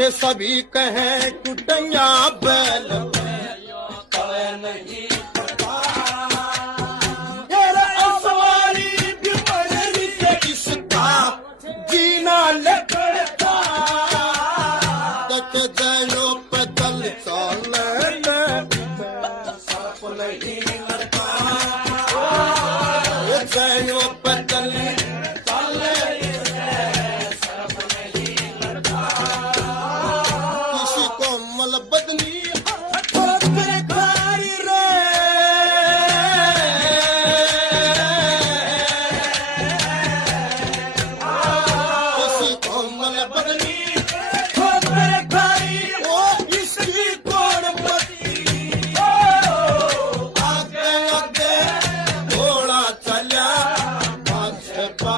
के सभी कहें कुटैया बैल नहीं मेरा सवारी भी मर्जी से इसका जीना लगता तक जयो पैदल चले सप नहीं लड़ता जयो